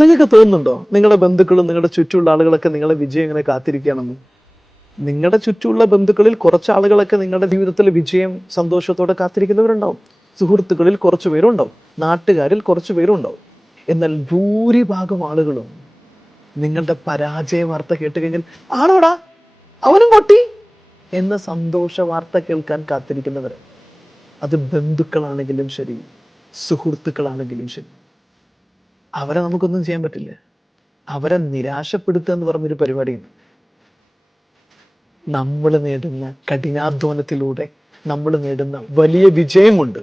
നിങ്ങൾക്ക് തോന്നുന്നുണ്ടോ നിങ്ങളുടെ ബന്ധുക്കളും നിങ്ങളുടെ ചുറ്റുമുള്ള ആളുകളൊക്കെ നിങ്ങളെ വിജയം ഇങ്ങനെ കാത്തിരിക്കുകയാണെന്ന്? നിങ്ങളുടെ ചുറ്റുമുള്ള ബന്ധുക്കളിൽ കുറച്ച് ആളുകളൊക്കെ നിങ്ങളുടെ ജീവിതത്തിൽ വിജയം സന്തോഷത്തോടെ കാത്തിരിക്കുന്നവരുണ്ടാവും. സുഹൃത്തുക്കളിൽ കുറച്ചു പേരുണ്ടാവും, നാട്ടുകാരിൽ കുറച്ചു പേരുണ്ടാവും. എന്നാൽ ഭൂരിഭാഗം ആളുകളും നിങ്ങളുടെ പരാജയ വാർത്ത കേട്ട് കഴിഞ്ഞാൽ ആണോടാ അവനും പൊട്ടി എന്ന സന്തോഷ വാർത്ത കേൾക്കാൻ കാത്തിരിക്കുന്നവർ. അത് ബന്ധുക്കളാണെങ്കിലും ശരി, സുഹൃത്തുക്കളാണെങ്കിലും ശരി, അവരെ നമുക്കൊന്നും ചെയ്യാൻ പറ്റില്ല. അവരെ നിരാശപ്പെടുത്തുക എന്ന് പറഞ്ഞൊരു പരിപാടിയുണ്ട്. നമ്മൾ നേടുന്ന കഠിനാധ്വാനത്തിലൂടെ നമ്മൾ നേടുന്ന വലിയ വിജയം കൊണ്ട്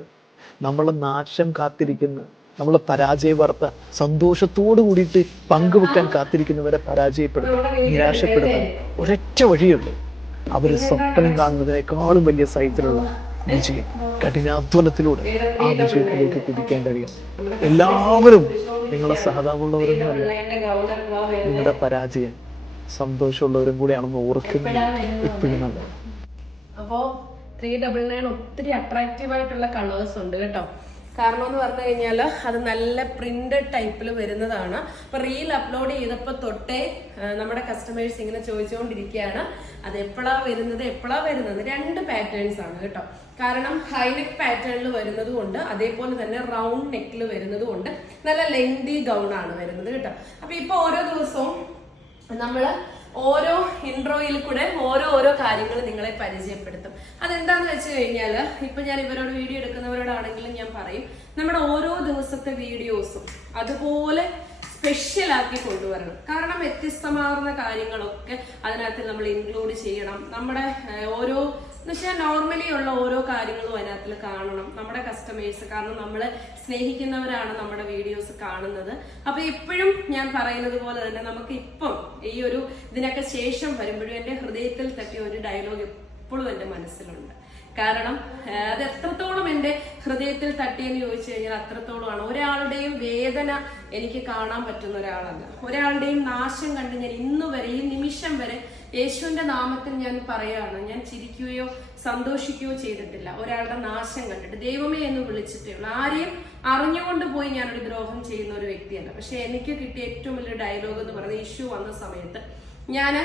നമ്മളെ നാശം കാത്തിരിക്കുന്ന, നമ്മളെ പരാജയ വാർത്ത സന്തോഷത്തോടു കൂടിയിട്ട് പങ്കുവെക്കാൻ കാത്തിരിക്കുന്നവരെ പരാജയപ്പെടുത്താൻ, നിരാശപ്പെടുത്താൻ ഒരൊറ്റ വഴിയുണ്ട്. അവർ സ്വപ്നം കാണുന്നതിനേക്കാളും വലിയ സൈറ്റിലുള്ള വിജയം കഠിനാധ്വാനത്തിലൂടെ ആ വിജയത്തിലേക്ക് കുതിക്കാൻ കഴിയും. എല്ലാവരും നിങ്ങളെ സഹതാപമുള്ളവരൊന്നുമല്ല. നിങ്ങളുടെ പരാജയം സന്തോഷമുള്ളവരും കൂടെയാണെന്ന് ഓർക്കുന്നത് എപ്പോഴും നല്ലത്. അപ്പോൾ 399 ഒത്തിരി അട്രാക്റ്റീവ് ആയിട്ടുള്ള കളേഴ്സ് ഉണ്ട് കേട്ടോ. കാരണം എന്ന് പറഞ്ഞു കഴിഞ്ഞാൽ അത് നല്ല പ്രിന്റഡ് ടൈപ്പിൽ വരുന്നതാണ്. അപ്പൊ റീൽ അപ്ലോഡ് ചെയ്തപ്പോൾ തൊട്ടേ നമ്മുടെ കസ്റ്റമേഴ്സ് ഇങ്ങനെ ചോദിച്ചുകൊണ്ടിരിക്കുകയാണ് അത് എപ്പോഴാ വരുന്നത്. 2 പാറ്റേൺസ് ആണ് കേട്ടോ. കാരണം ഹൈനെക്ക് പാറ്റേണിൽ വരുന്നത് കൊണ്ട്, അതേപോലെ തന്നെ റൗണ്ട് നെക്കിൽ വരുന്നത് കൊണ്ട് നല്ല ലെങ്തി ഗൗൺ ആണ് വരുന്നത് കേട്ടോ. അപ്പൊ ഇപ്പൊ ഓരോ ദിവസവും നമ്മള് ഓരോ ഇൻട്രോയിൽ കൂടെ ഓരോ കാര്യങ്ങൾ നിങ്ങളെ പരിചയപ്പെടുത്തും. അതെന്താന്ന് വെച്ച് കഴിഞ്ഞാല് ഇപ്പൊ ഞാൻ ഇവരോട് വീഡിയോ എടുക്കുന്നവരോടാണെങ്കിലും ഞാൻ പറയും, നമ്മുടെ ഓരോ ദിവസത്തെ വീഡിയോസും അതുപോലെ സ്പെഷ്യൽ ആക്കി കൊണ്ടുവരണം. കാരണം വ്യത്യസ്തമാർന്ന കാര്യങ്ങളൊക്കെ അതിനകത്ത് നമ്മൾ ഇൻക്ലൂഡ് ചെയ്യണം. നമ്മുടെ ഓരോ എന്ന് വെച്ചാൽ നോർമലി ഉള്ള ഓരോ കാര്യങ്ങളും അതിനകത്ത് കാണണം നമ്മുടെ കസ്റ്റമേഴ്സ്. കാരണം നമ്മളെ സ്നേഹിക്കുന്നവരാണ് നമ്മുടെ വീഡിയോസ് കാണുന്നത്. അപ്പൊ എപ്പോഴും ഞാൻ പറയുന്നത് പോലെ തന്നെ നമുക്ക് ഇപ്പം ഈ ഒരു ഇതിനൊക്കെ ശേഷം വരുമ്പോഴും എൻ്റെ ഹൃദയത്തിൽ തട്ടിയ ഒരു ഡയലോഗ് എപ്പോഴും എൻ്റെ മനസ്സിലുണ്ട്. കാരണം അത് എത്രത്തോളം എൻ്റെ ഹൃദയത്തിൽ തട്ടിയെന്ന് ചോദിച്ചു കഴിഞ്ഞാൽ അത്രത്തോളമാണ്. ഒരാളുടെയും വേദന എനിക്ക് കാണാൻ പറ്റുന്ന ഒരാളല്ല. ഒരാളുടെയും നാശം കണ്ട് ഞാൻ ഇന്ന് വരെ, ഈ നിമിഷം വരെ യേശുവിന്റെ നാമത്തിൽ ഞാൻ പറയാണ്, ഞാൻ ചിരിക്കുകയോ സന്തോഷിക്കുകയോ ചെയ്തിട്ടില്ല ഒരാളുടെ നാശം കണ്ടിട്ട്. ദൈവമേ എന്ന് വിളിച്ചിട്ടേ ഉള്ളൂ. ആരെയും അറിഞ്ഞുകൊണ്ട് പോയി ഞാനൊരു ദ്രോഹം ചെയ്യുന്ന ഒരു വ്യക്തിയല്ല. പക്ഷെ എനിക്ക് കിട്ടിയ ഏറ്റവും വലിയ ഡയലോഗ് എന്ന് പറയുന്നത്, ഇഷ്യൂ വന്ന സമയത്ത് ഞാൻ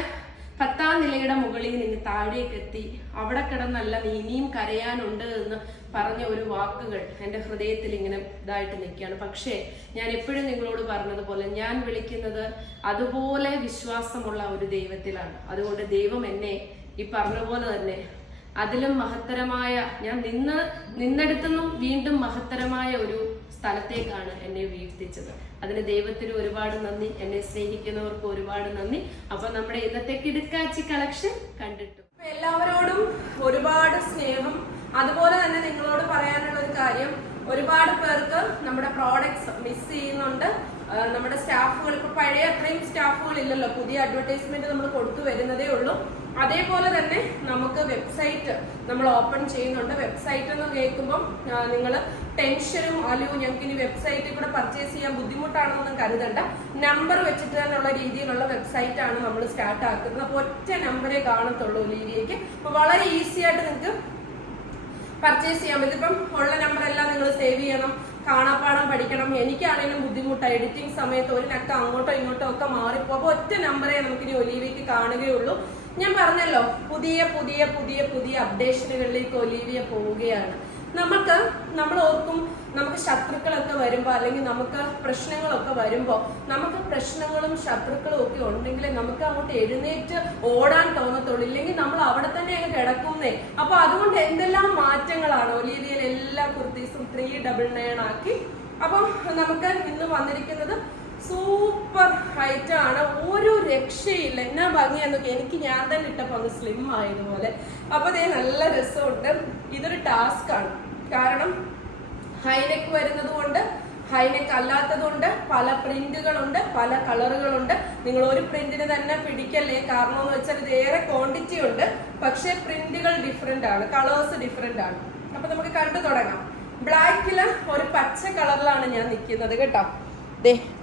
10ാം നിലയുടെ മുകളിൽ നിന്ന് താഴേക്ക് എത്തി അവിടെ കിടന്നല്ല നീ ഇനിയും കരയാനുണ്ട് എന്ന് പറഞ്ഞ ഒരു വാക്കുകൾ എൻ്റെ ഹൃദയത്തിൽ ഇങ്ങനെ ഇതായിട്ട് നിൽക്കുകയാണ്. പക്ഷേ ഞാൻ എപ്പോഴും നിങ്ങളോട് പറഞ്ഞതുപോലെ ഞാൻ വിളിക്കുന്നത് അതുപോലെ വിശ്വാസമുള്ള ഒരു ദൈവത്തിലാണ്. അതുകൊണ്ട് ദൈവം എന്നെ ഈ പറഞ്ഞ പോലെ തന്നെ അതിലും മഹത്തരമായ, ഞാൻ നിന്നെടുത്തുനിന്നും വീണ്ടും മഹത്തരമായ ഒരു സ്ഥലത്തേക്കാണ് എന്നെ വീഴ്ത്തിച്ചത്. അതിന് ദൈവത്തിന് ഒരുപാട് നന്ദി, എന്നെ സ്നേഹിക്കുന്നവർക്ക് ഒരുപാട് നന്ദി. അപ്പൊ നമ്മുടെ ഇന്നത്തെ കിടുക്കാച്ചി കളക്ഷൻ കണ്ടിട്ടു. എല്ലാവരോടും ഒരുപാട് സ്നേഹം. അതുപോലെ തന്നെ നിങ്ങളോട് പറയാനുള്ള ഒരു കാര്യം, ഒരുപാട് പേർക്ക് നമ്മുടെ പ്രോഡക്ട്സ് മിസ് ചെയ്യുന്നുണ്ട്. നമ്മുടെ സ്റ്റാഫുകൾ ഇപ്പൊ പഴയ അത്രയും സ്റ്റാഫുകൾ ഇല്ലല്ലോ, പുതിയ അഡ്വർടൈസ്മെന്റ് നമ്മൾ കൊടുത്തു വരുന്നതേ ഉള്ളൂ. അതേപോലെ തന്നെ നമുക്ക് വെബ്സൈറ്റ് നമ്മൾ ഓപ്പൺ ചെയ്യുന്നുണ്ട്. വെബ്സൈറ്റ് എന്ന് കേൾക്കുമ്പം നിങ്ങൾ ടെൻഷനും അല്ലയോ ഞങ്ങൾക്ക് ഇനി വെബ്സൈറ്റിൽ കൂടെ പർച്ചേസ് ചെയ്യാൻ ബുദ്ധിമുട്ടാണെന്നൊന്നും കരുതണ്ട. നമ്പർ വെച്ചിട്ട് തന്നെയുള്ള രീതിയിലുള്ള വെബ്സൈറ്റ് ആണ് നമ്മൾ സ്റ്റാർട്ട് ആക്കുന്നത്. അപ്പോൾ ഒറ്റ നമ്പറേ കാണത്തുള്ളൂ ഒലീവിയയ്ക്ക്. അപ്പോൾ വളരെ ഈസി ആയിട്ട് നിങ്ങൾക്ക് പർച്ചേസ് ചെയ്യാൻ പറ്റും. ഇപ്പം ഉള്ള നമ്പർ എല്ലാം നിങ്ങൾ സേവ് ചെയ്യണം, കാണാപ്പാടം പഠിക്കണം. എനിക്കാണെങ്കിലും ബുദ്ധിമുട്ടാണ് എഡിറ്റിംഗ് സമയത്ത് ഒരു നക്ക അങ്ങോട്ടോ ഇങ്ങോട്ടോ ഒക്കെ മാറിപ്പോ. അപ്പോൾ ഒറ്റ നമ്പറേ നമുക്കിനി ഒലീവിയയ്ക്ക് കാണുകയുള്ളൂ. ഞാൻ പറഞ്ഞല്ലോ, പുതിയ പുതിയ പുതിയ പുതിയ അപ്ഡേഷനുകളിലേക്ക് ഒലീവിയ പോവുകയാണ്. നമ്മൾ ഓർക്കും നമുക്ക് ശത്രുക്കളൊക്കെ വരുമ്പോൾ, അല്ലെങ്കിൽ നമുക്ക് പ്രശ്നങ്ങളൊക്കെ വരുമ്പോൾ, നമുക്ക് പ്രശ്നങ്ങളും ശത്രുക്കളും ഒക്കെ ഉണ്ടെങ്കിൽ നമുക്ക് അങ്ങോട്ട് എഴുന്നേറ്റ് ഓടാൻ തോന്നത്തുള്ളൂ. ഇല്ലെങ്കിൽ നമ്മൾ അവിടെ തന്നെ അങ്ങ് കിടക്കുന്നേ. അപ്പൊ അതുകൊണ്ട് എന്തെല്ലാം മാറ്റങ്ങളാണ് ഒലീവിയയിൽ എല്ലാ കുർത്തീസും 399 ആക്കി. അപ്പം നമുക്ക് ഇന്ന് വന്നിരിക്കുന്നത് സൂപ്പർ ഹൈറ്റ് ആണ്, ഒരു രക്ഷയില്ല. എന്നാ ഭംഗിയാന്നൊക്കെ. എനിക്ക് ഞാൻ തന്നെ ഇട്ടപ്പോ ഒന്ന് സ്ലിം ആയതുപോലെ. അപ്പൊ അതേ നല്ല രസമുണ്ട്. ഇതൊരു ടാസ്ക് ആണ്. കാരണം ഹൈനെക്ക് വരുന്നത് കൊണ്ട്, ഹൈനെക്ക് അല്ലാത്തതുകൊണ്ട് പല പ്രിന്റുകളുണ്ട്, പല കളറുകളുണ്ട്. നിങ്ങൾ ഒരു പ്രിന്റിന് തന്നെ പിടിക്കല്ലേ. കാരണം എന്ന് വെച്ചാൽ ഇത് ഏറെ ക്വാണ്ടിറ്റി ഉണ്ട്, പക്ഷെ പ്രിന്റുകൾ ഡിഫറെന്റ് ആണ്, കളേഴ്സ് ഡിഫറെന്റ് ആണ്. അപ്പൊ നമുക്ക് കണ്ടു തുടങ്ങാം. ബ്ലാക്കില് ഒരു പച്ച കളറിലാണ് ഞാൻ നിൽക്കുന്നത് കേട്ടോ.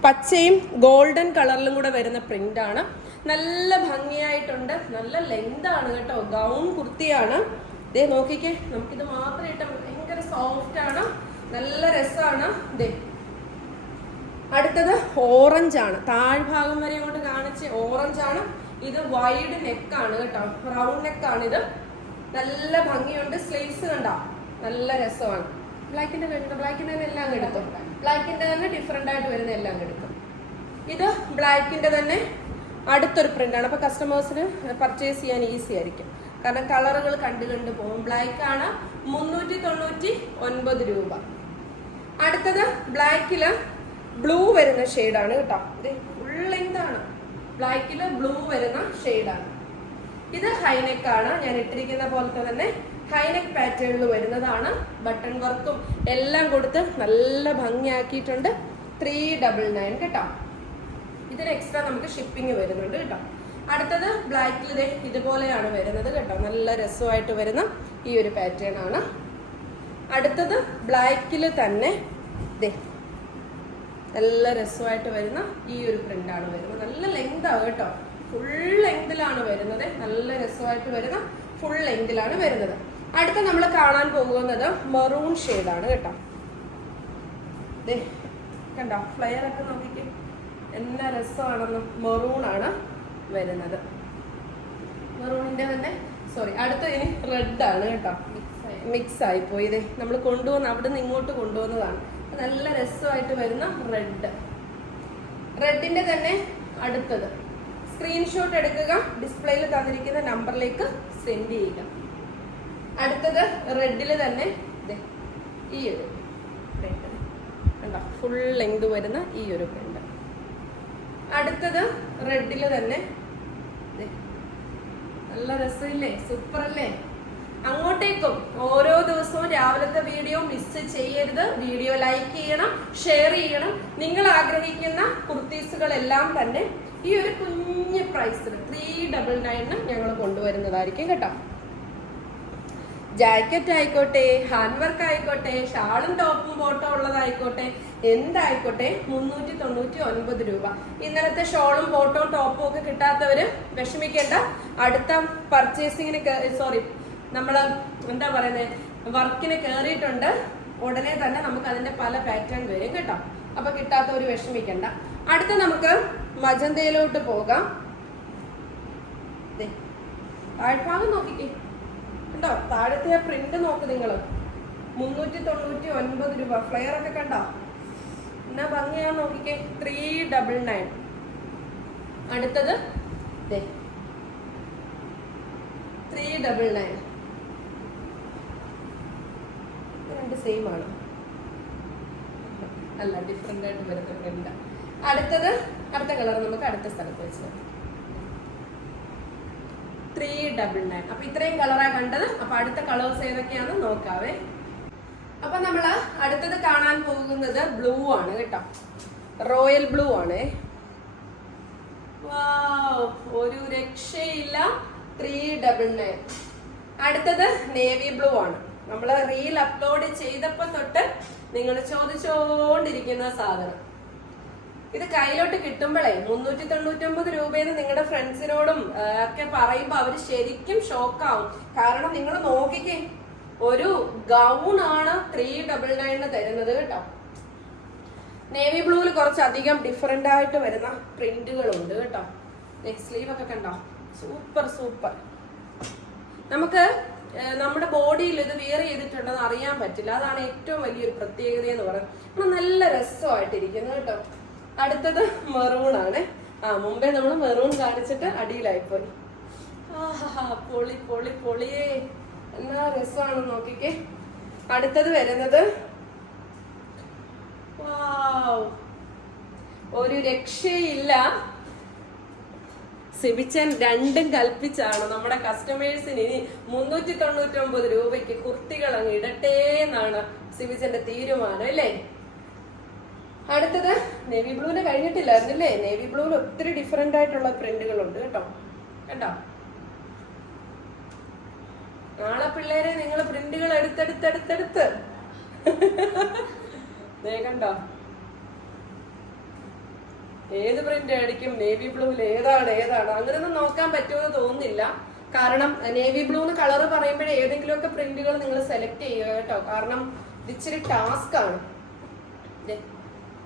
പച്ചയും ഗോൾഡൻ കളറിലും കൂടെ വരുന്ന പ്രിന്റ് ആണ്. നല്ല ഭംഗിയായിട്ടുണ്ട്, നല്ല ലെങ്ത് ആണ് കേട്ടോ. ഗൗൺ കുർത്തിയാണ്. ദേ നോക്കിക്കേ, നമുക്കിത് മാത്രം ഇട്ട ഭയങ്കര സോഫ്റ്റ് ആണ്, നല്ല രസമാണ്. ദേ അടുത്തത് ഓറഞ്ചാണ്, താഴ്ഭാഗം വരെ അങ്ങോട്ട് കാണിച്ച് ഓറഞ്ചാണ്. ഇത് വൈഡ് നെക്കാണ് കേട്ടോ, റൗണ്ട് നെക്കാണ് ഇത്. നല്ല ഭംഗിയുണ്ട്. സ്ലീവ്സ് കണ്ടോ, നല്ല രസമാണ്. ബ്ലാക്കിന്റെ ബ്ലാക്കിന്റെ തന്നെ എല്ലാം എടുക്കും. ബ്ലാക്കിന്റെ തന്നെ ഡിഫറെന്റ് ആയിട്ട് വരുന്ന എല്ലാം എടുക്കും. ഇത് ബ്ലാക്കിന്റെ തന്നെ അടുത്തൊരു പ്രിന്റാണ്. അപ്പൊ കസ്റ്റമേഴ്സിന് പർച്ചേസ് ചെയ്യാൻ ഈസി ആയിരിക്കും, കാരണം കളറുകൾ കണ്ടു പോകും. ബ്ലാക്ക് ആണ് 399 രൂപ. അടുത്തത് ബ്ലാക്കില് ബ്ലൂ വരുന്ന ഷെയ്ഡാണ് കേട്ടോ. ഇത് ഫുൾ ലെങ്ത് ആണ്, ബ്ലാക്കില് ബ്ലൂ വരുന്ന ഷെയ്ഡാണ്. ഇത് ഹൈനെക്ക് ആണ്, ഞാൻ ഇട്ടിരിക്കുന്ന പോലത്തെ തന്നെ ഹൈനെക്ക് പാറ്റേണിൽ വരുന്നതാണ്. ബട്ടൺ വർക്കും എല്ലാം കൊടുത്ത് നല്ല ഭംഗിയാക്കിയിട്ടുണ്ട്. 399 കേട്ടോ. ഇതിന് എക്സ്ട്രാ നമുക്ക് ഷിപ്പിംഗ് വരുന്നുണ്ട് കേട്ടോ. അടുത്തത് ബ്ലാക്കിൽ ഇതുപോലെയാണ് വരുന്നത് കേട്ടോ, നല്ല രസമായിട്ട് വരുന്ന ഈ ഒരു പാറ്റേൺ ആണ്. അടുത്തത് ബ്ലാക്കിൽ തന്നെ നല്ല രസമായിട്ട് വരുന്ന ഈ ഒരു പ്രിന്റ് ആണ് വരുന്നത്. നല്ല ലെങ്ത് ആണ് കേട്ടോ, ഫുൾ ലെങ്തിലാണ് വരുന്നത്. നല്ല രസമായിട്ട് വരുന്ന ഫുൾ ലെങ്തിലാണ് വരുന്നത്. അടുത്ത നമ്മൾ കാണാൻ പോകുന്നത് മെറൂൺ ഷെയ്ഡാണ് കേട്ടോ. കണ്ടോ, ഫ്ലെയർ ഒക്കെ നോക്കിക്കേ എന്നാ രസമാണെന്ന്. മെറൂൺ ആണ് വരുന്നത്. മെറൂണിന്റെ തന്നെ അടുത്ത ഇനി റെഡ് ആണ് കേട്ടോ. മിക്സ് ആയി പോയി. ഇതേ നമ്മൾ അവിടെ നിന്ന് ഇങ്ങോട്ട് കൊണ്ടുവന്നതാണ്. നല്ല രസമായിട്ട് വരുന്ന റെഡിന്റെ തന്നെ അടുത്തത് സ്ക്രീൻഷോട്ട് എടുക്കുക, ഡിസ്പ്ലേയിൽ തന്നിരിക്കുന്ന നമ്പറിലേക്ക് സെൻഡ് ചെയ്യുക. അടുത്തത് റെഡിൽ തന്നെ ഈ ഒരു പ്രിന്റ് കണ്ടോ, ഫുൾ ലെങ്ത് വരുന്ന ഈ ഒരു പ്രിന്റ്. അടുത്തത് റെഡിൽ തന്നെ നല്ല രസമില്ലേ, സൂപ്പർ അല്ലേ. അങ്ങോട്ടേക്കും ഓരോ ദിവസവും രാവിലത്തെ വീഡിയോ മിസ് ചെയ്യരുത്. വീഡിയോ ലൈക്ക് ചെയ്യണം, ഷെയർ ചെയ്യണം. നിങ്ങൾ ആഗ്രഹിക്കുന്ന കുർത്തീസുകളെല്ലാം തന്നെ ഈ ഒരു കുഞ്ഞ് പ്രൈസിൽ 399 ഞങ്ങൾ കൊണ്ടുവരുന്നതായിരിക്കും കേട്ടോ. ജാക്കറ്റ് ആയിക്കോട്ടെ, ഹാൻഡ് വർക്ക് ആയിക്കോട്ടെ, ഷാളും ടോപ്പും ബോട്ടോ ഉള്ളതായിക്കോട്ടെ, എന്തായിക്കോട്ടെ 399 രൂപ. ഇന്നലത്തെ ഷോളും ബോട്ടോ ടോപ്പും ഒക്കെ കിട്ടാത്തവര് വിഷമിക്കേണ്ട. അടുത്ത പർച്ചേസിങ്ങിന് നമ്മള് എന്താ പറയുന്നത്, വർക്കിന് കയറിയിട്ടുണ്ട്, ഉടനെ തന്നെ നമുക്ക് അതിന്റെ പല പാറ്റേൺ വരും കേട്ടോ. അപ്പൊ കിട്ടാത്തവര് വിഷമിക്കണ്ട. അടുത്ത നമുക്ക് മജന്തയിലോട്ട് പോകാം. താഴ്ഭാഗം നോക്കിക്കേ, കണ്ടോ, താഴത്തെ പ്രിന്റ് നോക്ക് നിങ്ങള്. 399 രൂപ. ഫ്ലെയർ ഒക്കെ കണ്ടോ എന്നാ ഭംഗിയാ, നോക്കിക്കേ. 399. അടുത്തത് 399. രണ്ട് സെയിം ആണ്, അല്ല ഡിഫറെന്റ് ആയിട്ട് വരുന്നുണ്ട്. അടുത്ത കളർ നമുക്ക് അടുത്ത സ്ഥലത്ത് വെച്ച് 399. അപ്പൊ ഇത്രയും കളറാ കണ്ടത്. അപ്പൊ അടുത്ത കളേഴ്സ് ഏതൊക്കെയാണെന്ന് നോക്കാവേ. അപ്പൊ നമ്മള് അടുത്തത് കാണാൻ പോകുന്നത് ബ്ലൂ ആണ് കേട്ടോ, റോയൽ ബ്ലൂ ആണ്. ഒരു രക്ഷയില്ല, 399. അടുത്തത് നേവി ബ്ലൂ ആണ്. നമ്മള് റീൽ അപ്ലോഡ് ചെയ്തപ്പോ തൊട്ട് നിങ്ങൾ ചോദിച്ചോണ്ടിരിക്കുന്ന സാധനം. ഇത് കയ്യിലോട്ട് കിട്ടുമ്പോഴേ 399 രൂപയെന്ന് നിങ്ങളുടെ ഫ്രണ്ട്സിനോടും ഒക്കെ പറയുമ്പോ അവര് ശരിക്കും ഷോക്കാവും. കാരണം നിങ്ങൾ നോക്കിക്കേ, ഒരു ഗൗൺ ആണ് 399 തരുന്നത് കേട്ടോ. നേവി ബ്ലൂവിൽ കുറച്ചധികം ഡിഫറെന്റ് ആയിട്ട് വരുന്ന പ്രിന്റുകളുണ്ട് കേട്ടോ. നെക്ക് സ്ലീവ് ഒക്കെ കണ്ടോ, സൂപ്പർ സൂപ്പർ. നമുക്ക് നമ്മുടെ ബോഡിയിൽ ഇത് വിയർ ചെയ്തിട്ടുണ്ടെന്ന് അറിയാൻ പറ്റില്ല. അതാണ് ഏറ്റവും വലിയൊരു പ്രത്യേകത എന്ന് പറയുന്നത്. നല്ല രസമായിട്ടിരിക്കുന്നു കേട്ടോ. അടുത്തത് മെറൂൺ ആണ്. മുമ്പേ നമ്മൾ മെറൂൺ കാണിച്ചിട്ട് അടിയിലായിപ്പോയി. പൊളി പൊളി പൊളിയേ, എന്നാ രസമാണ് നോക്കിക്കേ. അടുത്തത് വരുന്നത് ഒരു രക്ഷയില്ല. സിബിച്ചൻ രണ്ടും കൽപ്പിച്ചാണ് നമ്മുടെ കസ്റ്റമേഴ്സിന് ഇനി 399 രൂപയ്ക്ക് കുർത്തികൾ അങ്ങ് ഇടട്ടെ എന്നാണ് സിബിച്ചന്റെ തീരുമാനം അല്ലേ. അടുത്തത് നേവി ബ്ലൂവിന് കഴിഞ്ഞിട്ടില്ലായിരുന്നല്ലേ. നേവി ബ്ലൂവിൽ ഒത്തിരി ഡിഫറെന്റ് ആയിട്ടുള്ള പ്രിന്റുകളുണ്ട് കേട്ടോ. കണ്ടോ, നാളെ പിള്ളേരെ നിങ്ങൾ പ്രിന്റുകൾ എടുത്തെടുത്തെടുത്തെടുത്ത് കണ്ടോ, ഏത് പ്രിന്റ് അടിക്കും, നേവി ബ്ലൂവിൽ ഏതാണ് അങ്ങനെയൊന്നും നോക്കാൻ പറ്റുമെന്ന് തോന്നുന്നില്ല. കാരണം നേവി ബ്ലൂന്ന് കളർ പറയുമ്പോഴേ ഏതെങ്കിലുമൊക്കെ പ്രിന്റുകൾ നിങ്ങൾ സെലക്ട് ചെയ്യുക കേട്ടോ. കാരണം ഇച്ചിരി ടാസ്ക് ആണ്.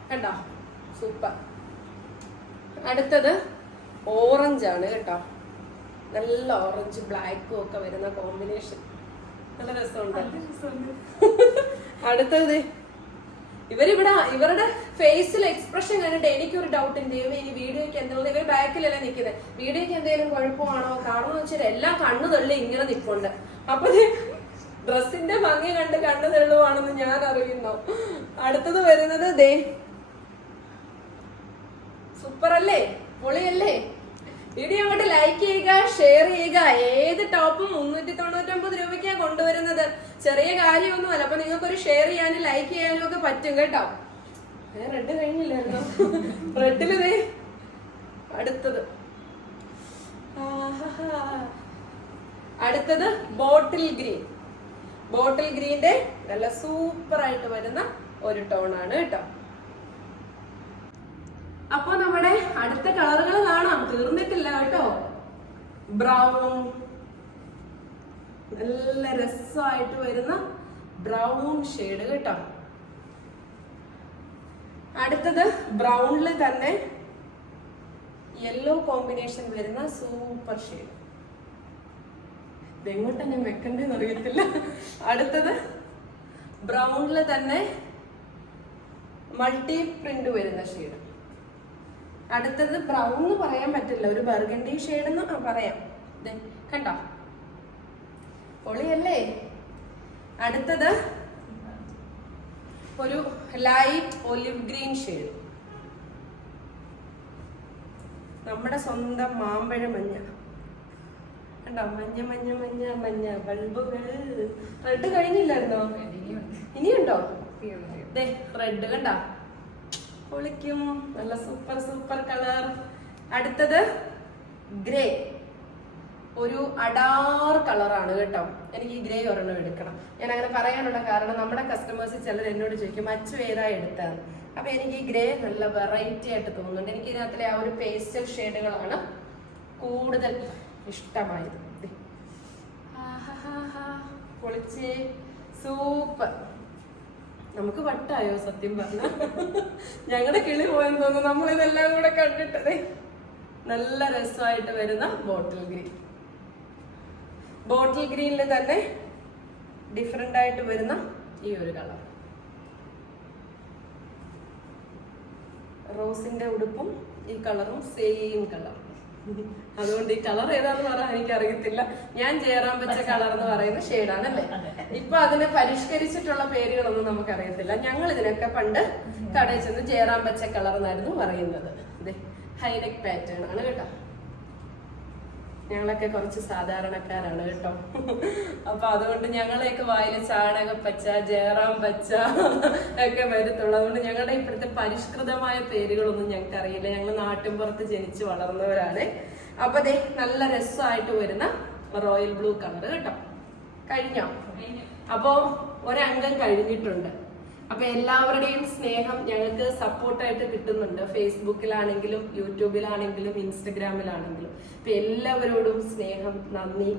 കണ്ടോ, സൂപ്പർ. അടുത്തത് ഓറഞ്ച് ആണ് കേട്ടോ. നല്ല ഓറഞ്ച് ബ്ലാക്കും ഒക്കെ വരുന്ന കോമ്പിനേഷൻ, നല്ല രസമുണ്ട്. അടുത്തത് ഇവരുടെ ഫേസിൽ എക്സ്പ്രഷൻ കണ്ടിട്ട് എനിക്കൊരു ഡൗട്ട് ഉണ്ട്. ഇനി വീഡിയോക്ക് എന്തെങ്കിലും, ഇവർ ബാക്കിലല്ലേ നിൽക്കുന്നത്, വീഡിയോക്ക് എന്തെങ്കിലും കുഴപ്പമാണോ? കാരണം വെച്ചാൽ എല്ലാം കണ്ണു തള്ളി ഇങ്ങനെ നിൽപ്പുണ്ട്. അപ്പൊ ഡ്രസ്സിന്റെ ഭംഗി കണ്ട് കണ്ണു തള്ളുവാണെന്ന് ഞാൻ അറിയുന്നു. അടുത്തത് വരുന്നത് ദേ, സൂപ്പർ അല്ലേ, പൊളിയല്ലേ? വീഡിയോ അങ്ങോട്ട് ലൈക്ക് ചെയ്യുക, ഷെയർ ചെയ്യുക. ഏത് ടോപ്പും 399 രൂപയ്ക്കാണ് കൊണ്ടുവരുന്നത്, ചെറിയ കാര്യമൊന്നുമല്ല. അപ്പൊ നിങ്ങൾക്കൊരു ഷെയർ ചെയ്യാനും ലൈക്ക് ചെയ്യാനും ഒക്കെ പറ്റും കേട്ടോ. റെഡ് കഴിഞ്ഞില്ലായിരുന്നോ? റെഡില് അടുത്തത് ബോട്ടിൽ ഗ്രീൻ. ബോട്ടിൽ ഗ്രീന്റെ നല്ല സൂപ്പർ ആയിട്ട് വരുന്ന ഒരു ടോണാണ് കേട്ടോ. അപ്പൊ നമ്മുടെ അടുത്ത കളറുകൾ കാണാം, തീർന്നിട്ടില്ല കേട്ടോ. ബ്രൗൺ, നല്ല രസമായിട്ട് വരുന്ന ബ്രൗൺ ഷെയ്ഡ് കേട്ടോ. അടുത്തത് ബ്രൗണില് തന്നെ യെല്ലോ കോമ്പിനേഷൻ വരുന്ന സൂപ്പർ ഷെയ്ഡ്. ഇതെങ്ങോട്ടാ ഞാൻ വെക്കണ്ടെന്ന് അറിയത്തില്ല. അടുത്തത് ബ്രൗണില് തന്നെ മൾട്ടി പ്രിന്റ് വരുന്ന ഷെയ്ഡ്. അടുത്തത് ബ്രൗൺ എന്ന് പറയാൻ പറ്റില്ല, ഒരു ബർഗണ്ടി ഷെയ്ഡ് എന്ന് പറയാം. കണ്ടോ, പൊളിയല്ലേ? അടുത്തത് ഒരു ലൈറ്റ് ഒലിവ് ഗ്രീൻ ഷെയ്ഡ്, നമ്മുടെ സ്വന്തം മാമ്പഴ മഞ്ഞ. കണ്ടോ, മഞ്ഞ മഞ്ഞ മഞ്ഞ മഞ്ഞ ബൾബുകൾ. റെഡ് കഴിഞ്ഞില്ലായിരുന്നോ? ഇനിയുണ്ടോ? റെഡ് കണ്ടോ, പൊളിക്കും. നല്ല സൂപ്പർ സൂപ്പർ കളർ. അടുത്തത് ഗ്രേ, ഒരു അഡാർ കളറാണ് കേട്ടോ. എനിക്ക് ഈ ഗ്രേ ഒരെണ്ണം എടുക്കണം. ഞാൻ അങ്ങനെ പറയാനുള്ള കാരണം, നമ്മുടെ കസ്റ്റമേഴ്സ് ചിലർ എന്നോട് ചോദിക്കും അച്ചു ഏതാ എടുത്തത്. അപ്പൊ എനിക്ക് ഈ ഗ്രേ നല്ല വെറൈറ്റി ആയിട്ട് തോന്നുന്നുണ്ട്. എനിക്ക് ഇതിനകത്തിലെ ആ ഒരു പേസ്റ്റൽ ഷെയ്ഡുകളാണ് കൂടുതൽ ഇഷ്ടമായത്. പൊളിച്ച് സൂപ്പർ. നമുക്ക് വട്ടായോ സത്യം പറഞ്ഞ? ഞങ്ങളുടെ കിളി പോയെന്ന് തോന്നുന്നു നമ്മളിതെല്ലാം കൂടെ കണ്ടിട്ടതേ. നല്ല രസമായിട്ട് വരുന്ന ബോട്ടിൽ ഗ്രീൻ. ബോട്ടിൽ ഗ്രീനിൽ തന്നെ ഡിഫറെന്റ് ആയിട്ട് വരുന്ന ഈ ഒരു കളർ. റോസിന്റെ ഉടുപ്പും ഈ കളറും സെയിം കളർ. അതുകൊണ്ട് ഈ കളർ ഏതാന്ന് പറയാൻ എനിക്ക് അറിയത്തില്ല. ഞാൻ ജയറാം വെച്ച കളർ എന്ന് പറയുന്ന ഷെയ്ഡാണല്ലേ. ഇപ്പൊ അതിനെ പരിഷ്കരിച്ചിട്ടുള്ള പേരുകളൊന്നും നമുക്കറിയത്തില്ല. ഞങ്ങൾ ഇതിനൊക്കെ പണ്ട് കടയിൽ ചെന്ന് ജയറാം വെച്ച കളർ എന്നായിരുന്നു പറയുന്നത്. ഹൈനെക്ക് പാറ്റേൺ ആണ് കേട്ടോ. ഞങ്ങളൊക്കെ കുറച്ച് സാധാരണക്കാരാണ് കേട്ടോ. അപ്പൊ അതുകൊണ്ട് ഞങ്ങളെയൊക്കെ വായില് ചാണകപ്പച്ച, ജയറാം പച്ച ഒക്കെ വരത്തുള്ളൂ. അതുകൊണ്ട് ഞങ്ങളുടെ ഇപ്പോഴത്തെ പരിഷ്കൃതമായ പേരുകളൊന്നും ഞങ്ങൾക്ക് അറിയില്ല. ഞങ്ങൾ നാട്ടിൻപുറത്ത് ജനിച്ച് വളർന്നവരാണ്. അപ്പൊ ദേ നല്ല രസമായിട്ട് വരുന്ന റോയൽ ബ്ലൂ കളർ കേട്ടോ. കഴിഞ്ഞോ? അപ്പോ ഒരംഗം കഴിഞ്ഞിട്ടുണ്ട്. അപ്പൊ എല്ലാവരുടെയും സ്നേഹം ഞങ്ങൾക്ക് സപ്പോർട്ടായിട്ട് കിട്ടുന്നുണ്ട്. ഫേസ്ബുക്കിലാണെങ്കിലും യൂട്യൂബിലാണെങ്കിലും ഇൻസ്റ്റഗ്രാമിലാണെങ്കിലും. അപ്പൊ എല്ലാവരോടും സ്നേഹം, നന്ദി.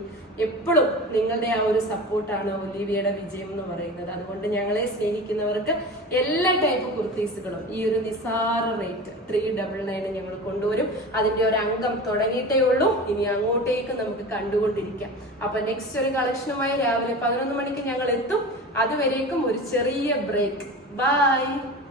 എപ്പോഴും നിങ്ങളുടെ ആ ഒരു സപ്പോർട്ടാണ് ഒലിവിയയുടെ വിജയം എന്ന് പറയുന്നത്. അതുകൊണ്ട് ഞങ്ങളെ സ്നേഹിക്കുന്നവർക്ക് എല്ലാ ടൈപ്പ് കുർത്തീസുകളും ഈ ഒരു നിസാര റേറ്റ് 399 ഞങ്ങൾ കൊണ്ടുവരും. അതിന്റെ ഒരു അംഗം തുടങ്ങിയിട്ടേ ഉള്ളൂ. ഇനി അങ്ങോട്ടേക്ക് നമുക്ക് കണ്ടുകൊണ്ടിരിക്കാം. അപ്പൊ നെക്സ്റ്റ് ഒരു കളക്ഷനുമായി രാവിലെ 11 മണിക്ക് ഞങ്ങൾ എത്തും. അതുവരേക്കും ഒരു ചെറിയ ബ്രേക്ക്. ബൈ.